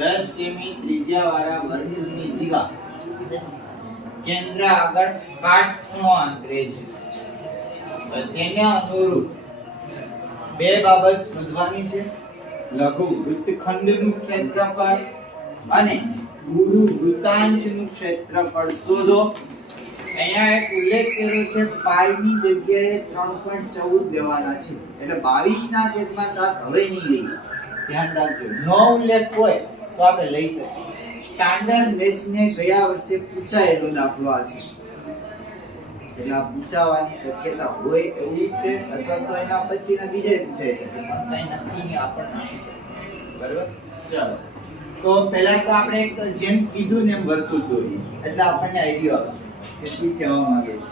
10 semi ત્રિજ્યાવાળા વર્તુળની જીવા કેન્દ્ર આગળ કાટખૂણો આંતરે છે. તો તેને અનુરૂપ બે બાબત શોધવાની છે. લઘુ વૃત્તખંડનું ક્ષેત્રફળ અને ગુરુ વૃત્તાંશનું ક્ષેત્રફળ શોધો. અહીંયા એક ઉલ્લેખ કર્યો છે પાઈ ની જગ્યાએ 3.14 દેવાના છે, એટલે 22/7 હવે નહીં લઈએ. ધ્યાન રાખજો, નો ઉલ્લેખ હોય તો આપણે લઈ શકીએ. સ્ટાન્ડર્ડ બેચને ગયા વર્ષે પૂછાયેલો દાખલો આ છે, એટલે આ પૂછાવાની શક્યતા હોય એવું છે, અથવા તો એના પછીના બીજા પૂછાઈ શકે, પણ કઈ નક્કી આપણને નહીં છે. બરાબર, ચાલો તો પહેલા તો આપણે એક જેમ કીધું ને એમ વર્તુળ દોરીએ, એટલે આપણને આઈડિયા આવશે કે શું કહેવા માંગે છે.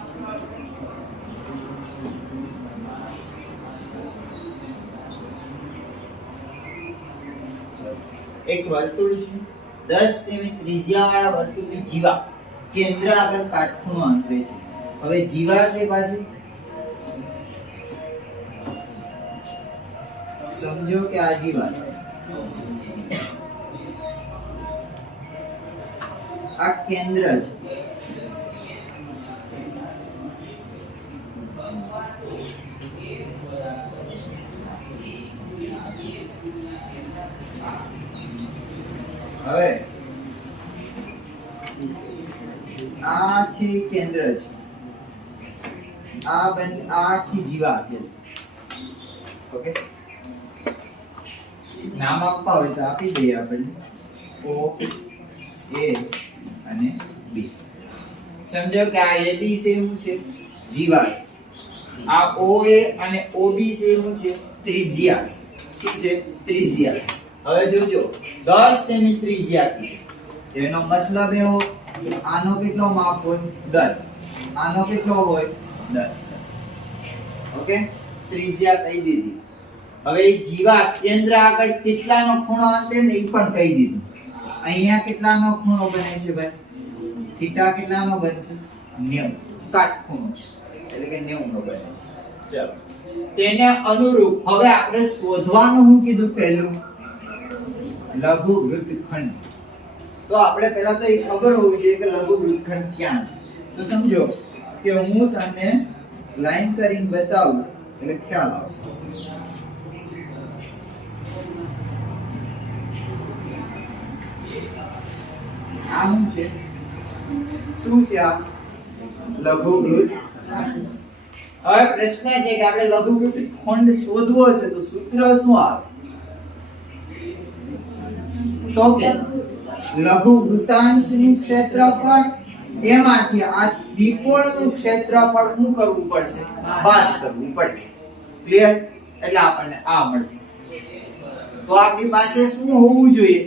એક વર્તુળ છે, 10 સેમી ત્રિજ્યાવાળા વર્તુળની જીવા કેન્દ્ર આગળ કાટખૂણો આંતરે છે. હવે જીવા છે પાછી, સમજો કે આ જીવા છે, આ કેન્દ્ર છે. હવે આ છે કેન્દ્ર છે, આ બની આખી જીવા આપેલ. ઓકે, નામ આપવા હોય તો આપી દઈએ આપણે O A અને B. સમજો કે આ AB છે શું છે? જીવા છે. આ OA અને OB છે શું છે? ત્રિજ્યા છે. શું છે? ત્રિજ્યા છે. હવે જોજો 10 સેમી ત્રિજ્યા છે, એનો મતલબ એવો કે આનો કેટલો માપ હોય? 10. આનો કેટલો હોય? 10. ઓકે, ત્રિજ્યા કહી દીધી. હવે જીવા કેન્દ્ર આગળ કેટલાનો ખૂણો આંતરે ને એ પણ કહી દીધું. અહીંયા કેટલાનો ખૂણો બને છે ભાઈ? થીટા કેટલાનો બનશે? 90. કાટખૂણો છે એટલે કે 90 નો બને છે. ચલો, તેને અનુરૂપ હવે આપણે શોધવાનું શું કીધું? પહેલું લઘુ વૃત્તખંડ. તો આપણે પહેલા તો એ ખબર હોવી જોઈએ કે લઘુ વૃત્તખંડ ક્યાં છે. તો સમજો કે હું તમને લાઈન કરીને બતાવું એટલે ખ્યાલ આવશે. આ શું છે? શું છે આ? લઘુ વૃત્તખંડ. હવે પ્રશ્ન છે કે આપણે લઘુ વૃત્તખંડ શોધવો છે તો સૂત્ર શું આવે? તો કે લઘુ વૃત્તાંશનું ક્ષેત્રફળ એમાંથી આ ત્રિકોણનું ક્ષેત્રફળ શું કરવું પડશે? બાદ કરવું પડે. ક્લિયર? એટલે આપણને આ મળશે. તો આપણી પાસે શું હોવું જોઈએ?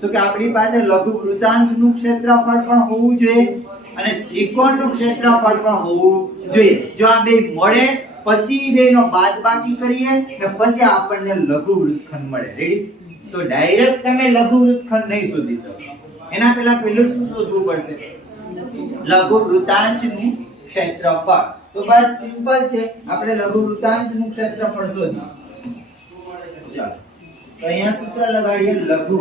તો કે આપણી પાસે લઘુ વૃત્તાંશનું ક્ષેત્રફળ પણ હોવું જોઈએ અને ત્રિકોણનું ક્ષેત્રફળ પણ હોવું જોઈએ. જો આ બે મળે પછી બેનો બાદબાકી કરીએ ને પછી આપણને લઘુ વૃત્તખંડ મળે. રેડી? તો ડાયરેક્ટ તમે લઘુ વૃત્તખંડ નહીં શોધી શકો. એના પહેલા પહેલું શું શોધવું પડશે? લઘુ વૃત્તાંશનું ક્ષેત્રફળ. તો બસ સિમ્પલ છે, આપણે લઘુ વૃત્તાંશનું ક્ષેત્રફળ શોધીએ. ચાલો, તો અહીંયા સૂત્ર લગાડીએ લઘુ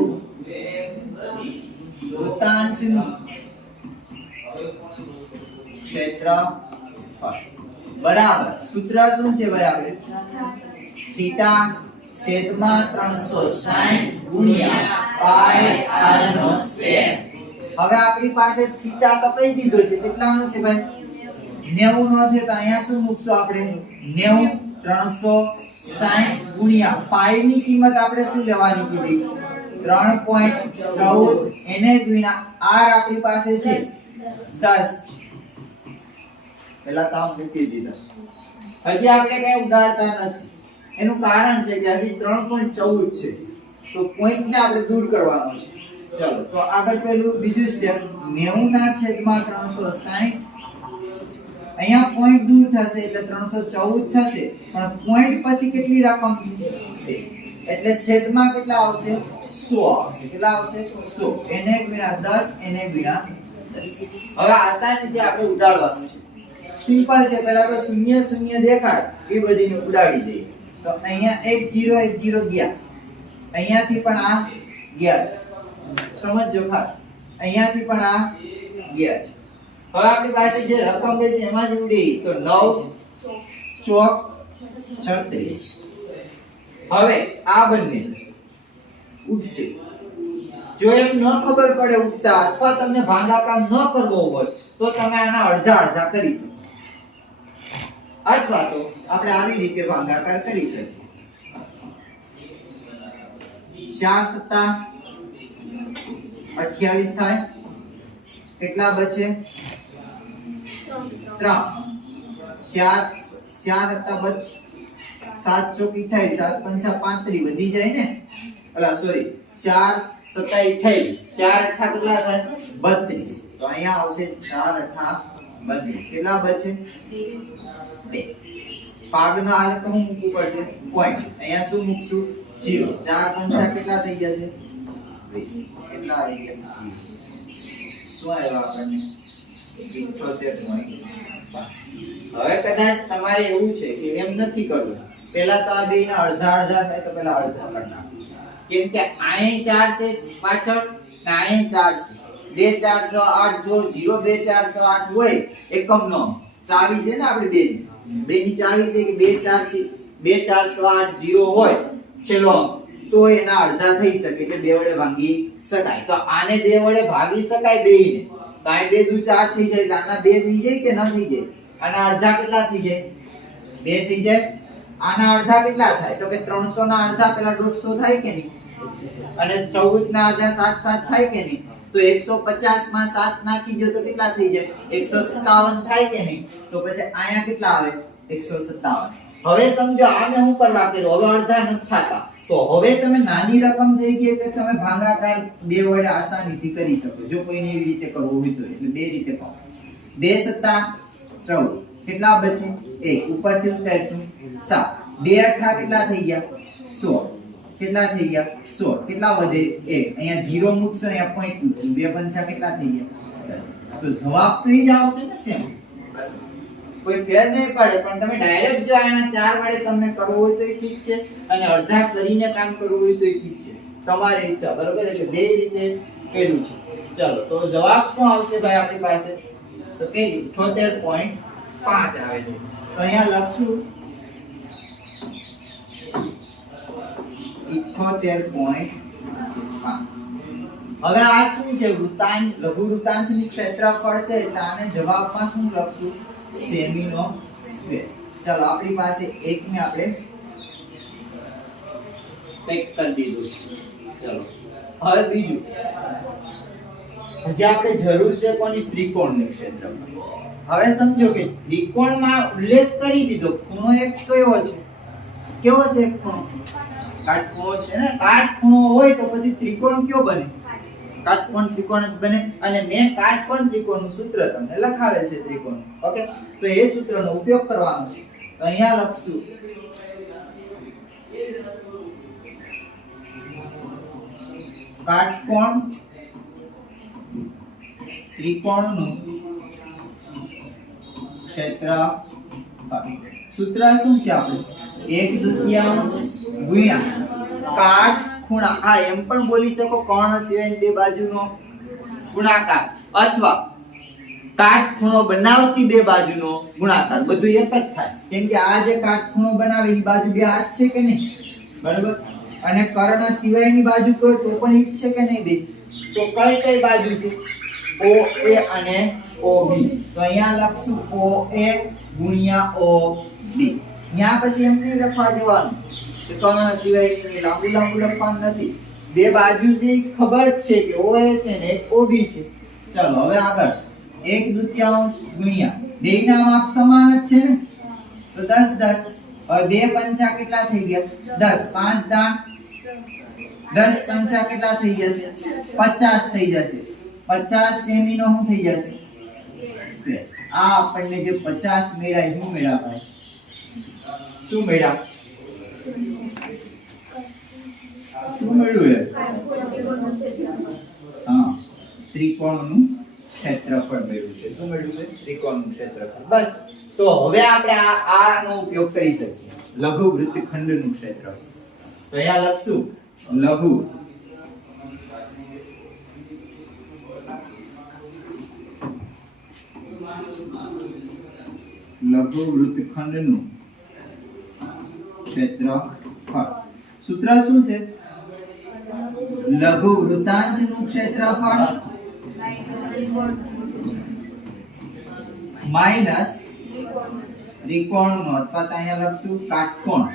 વૃત્તાંશનું ક્ષેત્રફળ બરાબર સૂત્ર શું છે ભાઈ? આપણે થીટા છેદમાં 360 ગુણ્યા પાઈ r નો સ્ક્વેર. હવે આપણી પાસે થીટા તો કહી દીધો છે, કેટલાનો છે ભાઈ? 90 નો છે. તો અહીંયા શું મૂકશું આપણે? 90 360 ગુણ્યા પાઈ ની કિંમત આપણે શું લેવાની કીધી? 3.14. એને ગુણ્યા r આપણી પાસે છે 10. પહેલા કામ મૂકી દીધા. હજી આપણે કઈ ઉડાડતા નથી. એનું કારણ છે કે હજી 3.14 છે, તો પોઈન્ટ ને આપણે દૂર કરવાનો છે. ચલો, તો આગળ પેલું બીજું સ્ટેપ 90/360. અહીંયા પોઈન્ટ દૂર થશે એટલે 314 થશે, પણ પોઈન્ટ પછી કેટલી રકમ છે? એટલે છેદમાં કેટલા આવશે? 100 આવશે. કેટલા આવશે? 100. એને ગુણ્યા 10, એને ગુણ્યા 10. હવે આસાનીથી આપણે ઉડાડવાનું છે. સિમ્પલ છે. પહેલા તો 0 0 દેખાય એ બધીને ઉડાડી દઈએ. તો અહીંયા 1 0 1 0 ગયા, અહીંયાથી પણ આ ગયા છે. સમજો ખાસ અહીંયાથી પણ આ ગયા છે હવે આપણી પાસે જે રકમ બે છે એમાંથી ઉડી તો 9 ચોક 36 હવે આ બંને ઉડશે જો એમ ન ખબર પડે ઉડતા અથવા તમને ભાગાકાર ન કરવો હોય તો તમે આના અડધા અડધા કરી શકો અથવા તો આપણે આવી રીતે ભાગાકાર કરી શકીએ 4 સત્તા 28 થાય કેટલા બચે 3 4 સત્તા 7 ચોકી થાય 7 પંચા 35 વધી જાય ને અલા સોરી 4 સત્તા 28 4 અઠા કેટલા થાય 32 તો અહીંયા આવશે 4 અઠા 32 કેટલા બચે 2 ભાગના હાલે તો હું મૂકવું પડશે પોઈન્ટ અહીંયા શું મૂકશું 0 4 પંચા કેટલા થઈ જશે 20 કેટલા આવી ગયા શું આવ્યો આપણને 78.5 હવે કદાચ તમારે એવું છે કે એમ નથી કરવું પહેલા તો આ બેના અડધા અડધા થાય તો પહેલા અડધા કરના કેમ કે અહીં 4 છે પાછળ ને અહીં 4 છે 2 408 જો 0 2 408 હોય એકમનો ચાવી છે ને આપણે બે ની ચાવી છે કે 2 4 છે 2 408 0 હોય છેલ્લો તો એના અડધા થઈ શકે એટલે બે વડે ભાગી શકાય તો આને બે વડે ભાગી શકાય બેયને તો આ 2 દુ 4 થઈ જાય એટલે આના 2 થઈ જાય કે ન થઈ જાય આના અડધા કેટલા થઈ જાય 2 થઈ જાય આના અડધા કેટલા થાય તો કે 300 ના અડધા પેલા 150 થાય કે નહીં અને 14 ના અડધા 7 7 થાય કે નહીં તો 150 માં 7 નાખી દો તો કેટલા થઈ જાય 157 થાય કે નહીં તો પછી આયા કેટલા આવે 157 હવે સમજો આ મેં હું કરવા કર્યો હવે અડધા નથી થતા તો હવે તમે નાની રકમ થઈ ગઈ એટલે તમે ભાગાકાર બે વડે આસાનીથી કરી શકો જો કોઈને એવી રીતે કરવું હોય તો એટલે બે રીતે કરો 2 સત્તા 14 કેટલા બચે 1 ઉપરથી ઉતારશું 7 2 અઠા કેટલા થઈ ગયા 16 કેટલા થઈ ગયા 16 કેટલા વધે 1 અહીંયા 0 મૂકશો અહીંયા પોઈન્ટ મૂકશું 2 પંચા કેટલા થઈ ગયા તો જવાબ તો ઈ જ આવશે ને સેમ કોઈ ફેર નહીં પડે પણ તમે ડાયરેક્ટ જો આના 4 વડે તમને કરવું હોય તો ઠીક છે અને અડધા કરીને કામ કરવું હોય તો ઠીક છે તમારી ઈચ્છા બરોબર એટલે બે રીતે કર્યું છે ચલો તો જવાબ શું આવશે ભાઈ આપણી પાસે તો કે 78.5 આવે છે તો અહીંયા લખશું 78.5 હવે આ શું છે વૃત્તાંશ લઘુ વૃત્તાંશની ક્ષેત્રફળ છે એટલે આને જવાબમાં શું લખશું સેમીનો સ્ક્વેર ચાલો આપણી પાસે એક ને આપણે પેક કરી દીધું ચલો હવે બીજું હજી આપણે જરૂર છે કોની ત્રિકોણની ક્ષેત્રફળ હવે સમજો કે ત્રિકોણમાં ઉલ્લેખ કરી દીધો ખૂણો એક કયો છે કેવો છે ખૂણો કાટખૂણો છે ને કાટખૂણો હોય તો પછી ત્રિકોણ કયો બને કાટકોણ ત્રિકોણ જ બને અને મેં કાટકોણ ત્રિકોણનું સૂત્ર તમને લખાવેલ છે ત્રિકોણ ઓકે તો એ સૂત્રનો ઉપયોગ કરવાનો છે તો અહીંયા લખશું કાટકોણ ત્રિકોણનું ક્ષેત્રફળ સૂત્ર શું છે આપણું 1/2 ગુણ્યા કાટખૂણા આ એમ પણ બોલી શકો કર્ણ સિવાય બે બાજુનો ગુણાકાર અથવા કાટખૂણો બનાવતી બે બાજુનો ગુણાકાર બધું એક જ થાય કેમ કે આ જે કાટખૂણો બનાવે એ બાજુ બે આ જ છે કે નહીં બરાબર અને કર્ણ સિવાયની બાજુ કોઈ તો પણ ઈ જ છે કે નહીં બે તો કઈ કઈ બાજુ છે OA અને OB તો અહીંયા લખશું OA ગુણ્યા OB ત્યાં પછી એમ નહીં લખવા જવાનું કે કર્ણ સિવાયની લાંબુ લાંબુ લખવાનું નથી બે બાજુ છે ખબર છે કે OA છે ને એક OB છે ચલો હવે આગળ 1/2 ગુણ્યા બેયના માપ સમાન જ છે ને તો 10 10 હવે બે પંચા કેટલા થઈ ગયા 10 5 દાણ 10 પંચા કેટલા થઈ જશે 50 થઈ જશે 50 સેમી નો શું થઈ જશે સ્ક્વેર આ આપણને જે 50 મેળા શું મેળા ભાઈ શું મેળા શું મળ્યું હા ત્રિકોણનું ક્ષેત્રફળ મળ્યું છે શું મળ્યું છે ત્રિકોણનું ક્ષેત્રફળ બસ તો હવે આપણે આનો ઉપયોગ કરી શકીએ લઘુ વૃત્તખંડનું ક્ષેત્રફળ તો અહીંયા લખશું લઘુ લઘુ વૃત્તખંડનું ક્ષેત્રફળ. સૂત્ર શું છે? લઘુ વૃત્તાંશનું ક્ષેત્રફળ માઈનસ ત્રિકોણનું, અથવા તો અહીંયા લખશું કાટકોણ,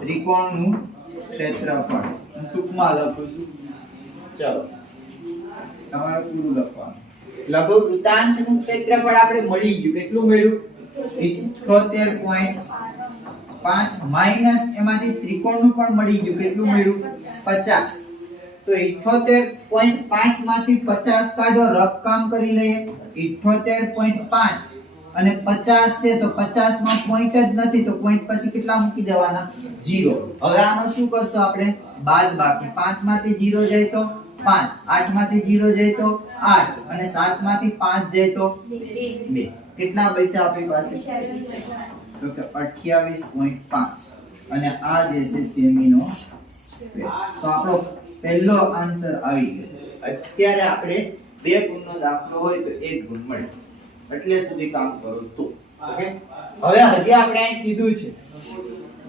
ત્રિકોણનું ક્ષેત્રફળ. હું ટૂંકમાં લખું છું. ચલો તમારે પૂરું લખવાનું. લઘુ વૃત્તાંશનું ક્ષેત્રફળ આપણે મળી ગયું. કેટલું મળ્યું? 78.5 માઈનસ એમાંથી ત્રિકોણનું પણ મળી ગયું. કેટલું મળ્યું? 50. તો 78.5 માંથી 50 કાઢો, રફ કામ કરી લઈએ. 78.5 અને 50 છે તો 50 માં પોઈન્ટ જ નથી, તો પોઈન્ટ પછી કેટલા મૂકી દેવાના? 0. હવે આનો શું કરશો આપણે? બાદબાકી. 5 માંથી 0 જાય તો 5, 8 માંથી 0 જાય તો 8 અને 7 માંથી 5 જાય તો 2. કેટલા પૈસા આપણી પાસે? તો કે 28.5 અને આ જે છે સેમીનો સ્ક્વેર. તો આપણો પહેલો આન્સર આવી ગયો. અત્યારે આપણે 2 ગુણનો દાખલો હોય તો 1 ગુણ મળે. એટલે સુધી કામ કરો તો ઓકે. હવે હજી આપણે અહીં કીધું છે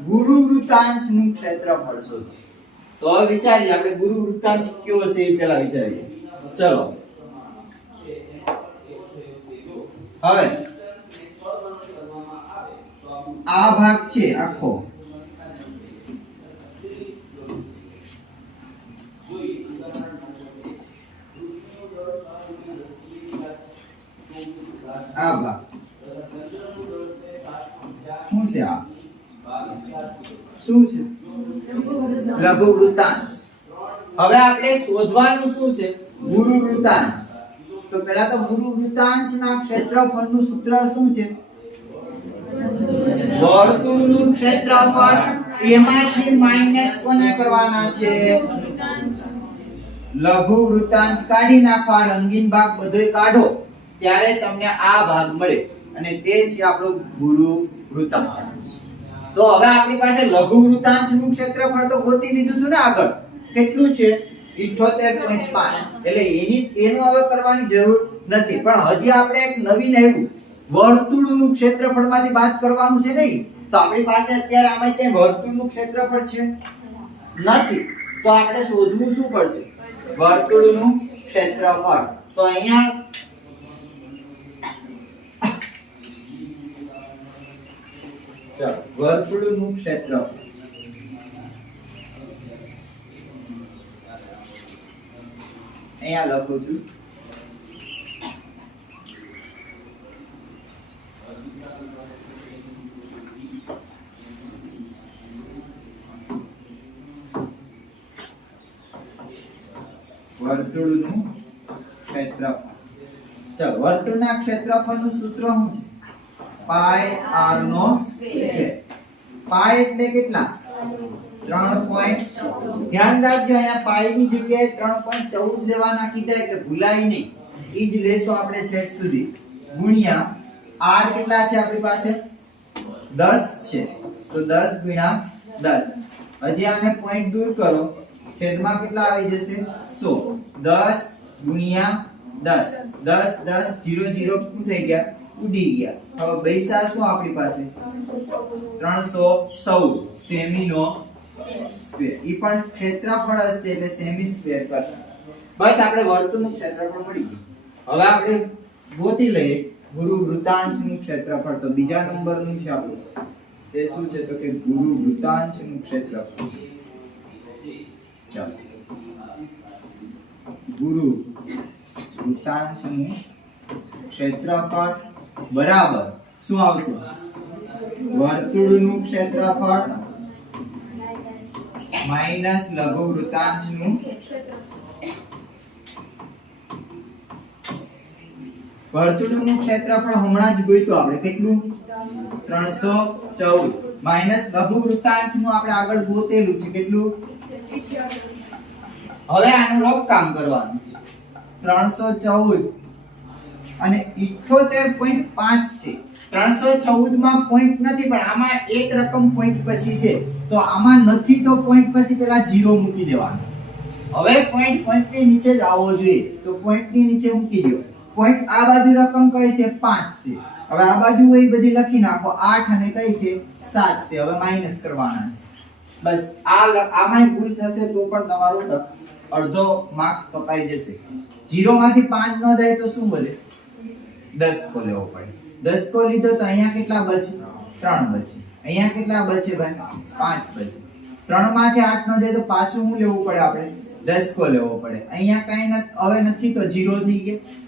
ગુરુ વૃત્તાંશનું ક્ષેત્રફળ શોધો. તો હવે વિચારીએ આપણે ગુરુ વૃત્તાંશ કયો હશે એ પહેલા વિચારીએ. ચલો હવે આ ભાગ છે આખો, આ ભાગ શું છે? આ શું છે? લઘુ વૃત્તાંશ. હવે આપણે શોધવાનું શું છે? ગુરુ વૃત્તાંશ. તો પહેલા તો ગુરુ વૃત્તાંશના ક્ષેત્રફળનું સૂત્ર શું છે? વર્તુળનું ક્ષેત્રફળ એમાંથી માઈનસ કોને કરવાના છે? લઘુ વૃત્તાંશ કાઢી નાખવા, રંગીન ભાગ બધોય કાઢો ત્યારે તમને આ ભાગ મળે અને તે છે આપણો ગુરુ વૃત્તાંશ. તો હવે આપણી પાસે લઘુ વૃત્તાંશનું ક્ષેત્રફળ તો ગોતી લીધું હતું ને આગળ. કેટલું છે? 78.5. એટલે એનું હવે કરવાની જરૂર નથી. પણ હજી આપણે એક નવીન આવ્યું, વર્તુળનું ક્ષેત્રફળમાંથી બાદ કરવાનું છે નહીં. તો આપણી પાસે અત્યારે આમાં ક્યાં વર્તુળનું ક્ષેત્રફળ છે? નથી. તો આપણે શોધવું શું પડશે? વર્તુળનું ક્ષેત્રફળ. તો અહીંયા ચાલો વર્તુળનું ક્ષેત્રફળ અહીંયા લખું છું. વર્તુળનું ક્ષેત્રફળ. ચાલો વર્તુળના ક્ષેત્રફળનું સૂત્ર શું છે? પાઈ r નો સ્ક્વેર. પાઈ એટલે કેટલા? 3.14. ધ્યાન રાખજો અહીંયા પાઈ ની જગ્યાએ 3.14 લેવાના કીધા એટલે ભૂલાય નહીં. ઈ જ લેશો આપણે સેટ સુધી. ગુણ્યા r કેટલા છે આપણી પાસે? 10 છે. તો 10 ગુણ્યા 10. હજી આને પોઈન્ટ દૂર કરો. છેદમાં કેટલા આવી જશે? 100. 10 ગુણ્યા 10. 10 10 0 0 શું થઈ ગયા? ઉડી ગયા. હવે પૈસા શું આપણી પાસે? 314 સેમીનો સ્ક્વેર. ઈ પણ ક્ષેત્રફળ હશે એટલે સેમી સ્ક્વેર કરશે. બસ આપણે વર્તુળનું ક્ષેત્રફળ મળી ગયું. હવે આપણે ગોતી લઈએ ગુરુ વૃત્તાંશનું ક્ષેત્રફળ. તો બીજા નંબરનું છે આપણું. તે શું છે? તો કે ગુરુ વૃત્તાંશનું ક્ષેત્રફળ. ચાલો ગુરુ વૃત્તાંશનું ક્ષેત્રફળ બરાબર શું આવશે? વર્તુળનું ક્ષેત્રફળ માઈનસ લઘુ વૃત્તાંશનું. વર્તુળનું ક્ષેત્રફળ હમણાં જ ગોત્યું આપણે. કેટલું? 314 માઈનસ લઘુ વૃત્તાંશનું આપણે આગળ ગોતેલું છે. કેટલું? હવે આનું રફ કામ કરવાનું. 314 અને 78.5 છે. 314 માં પોઈન્ટ નથી પણ આમાં એક રકમ પોઈન્ટ પછી છે. તો આમાં નથી તો પોઈન્ટ પછી પેલા 0 મૂકી દેવાનો. હવે પોઈન્ટ ની નીચે જ આવવો જોઈએ. તો પોઈન્ટ ની નીચે મૂકી દો. પોઈન્ટ આ બાજુ રકમ કઈ છે 5 છે. હવે આ બાજુ હોય બધી લખી નાખો 8 અને કઈ છે 7 છે. હવે માઈનસ કરવાના છે. બસ આમાં ભૂલ થશે તો પણ તમારો અડધો માર્ક્સ કપાઈ જશે. 0 માંથી 5 ન જાય તો શું બચે? 10 કો લેવો પડે. 10 કો લીધો તો અહીંયા કેટલા બચે? 3 બચે. અહીંયા કેટલા બચે ભાઈ? 5 બચે. 3 માંથી 8 ન જાય તો પાછું શું લેવું પડે આપણે? 10 કો લેવો પડે. અહીંયા કઈ હવે નથી તો 0 થઈ ગયા.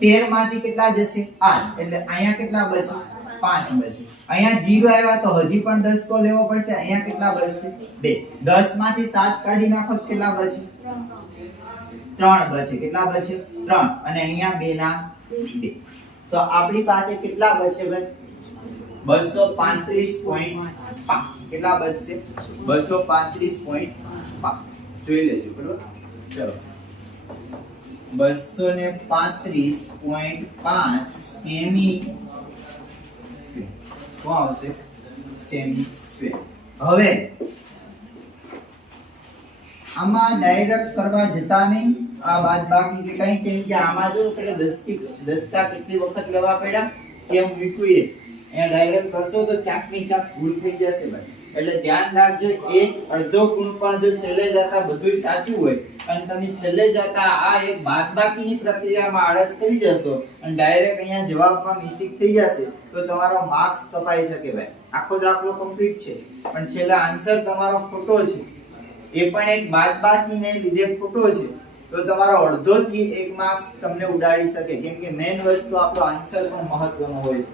13 માંથી કેટલા જશે? 8. એટલે અહીંયા કેટલા બચે? 5 બચે. અહીંયા 0 આવ્યા તો હજી પણ 10 કો લેવો પડશે. અહીંયા કેટલા બચશે? 2. 10 માંથી 7 કાઢી નાખો તો કેટલા બચે? 3 બચે. કેટલા બચે? 3. અને અહીંયા 2 ના 2. તો આપણી પાસે કેટલા બચે ભાઈ? 235.5. કેટલા બચશે? 235.5. જોઈ લેજો બરોબર. ચલો 235.5 સેમી સ્ક્વેર. શું આવશે? Semi square. હવે આમાં ડાયરેક્ટ કરવા જતા નહીં. આ બાદબાકી કે કઈ કેમ કે આમાં જો આપણે 10 કેટલી વખત લેવા પડ્યા કેમ મૂક્યું એ અહીંયા ડાયરેક્ટ કરશો તો ક્યાંક ને ક્યાંક ભૂલ થઈ જશે ભાઈ. એટલે ધ્યાન રાખજો. એક અડધો ગુણ પણ જો છેલ્લે જતા બધું સાચું હોય અને તમે છેલ્લે જતા આ એક બાદબાકીની પ્રક્રિયામાં આળસ કરી જશો અને ડાયરેક્ટ અહીંયા જવાબમાં મિસ્ટેક થઈ જશે તો તમારો માર્ક્સ કપાઈ શકે ભાઈ. આખો દાખલો કમ્પ્લીટ છે પણ છેલ્લા આન્સર તમારો ખોટો છે એ પણ એક બાદબાકીને લીધે ખોટો છે તો તમારો અડધો થી 1 માર્ક્સ તમને ઉડાડી શકે. કેમ કે મેઈન વસ્તુ આપણો આન્સર પણ મહત્વનો હોય છે.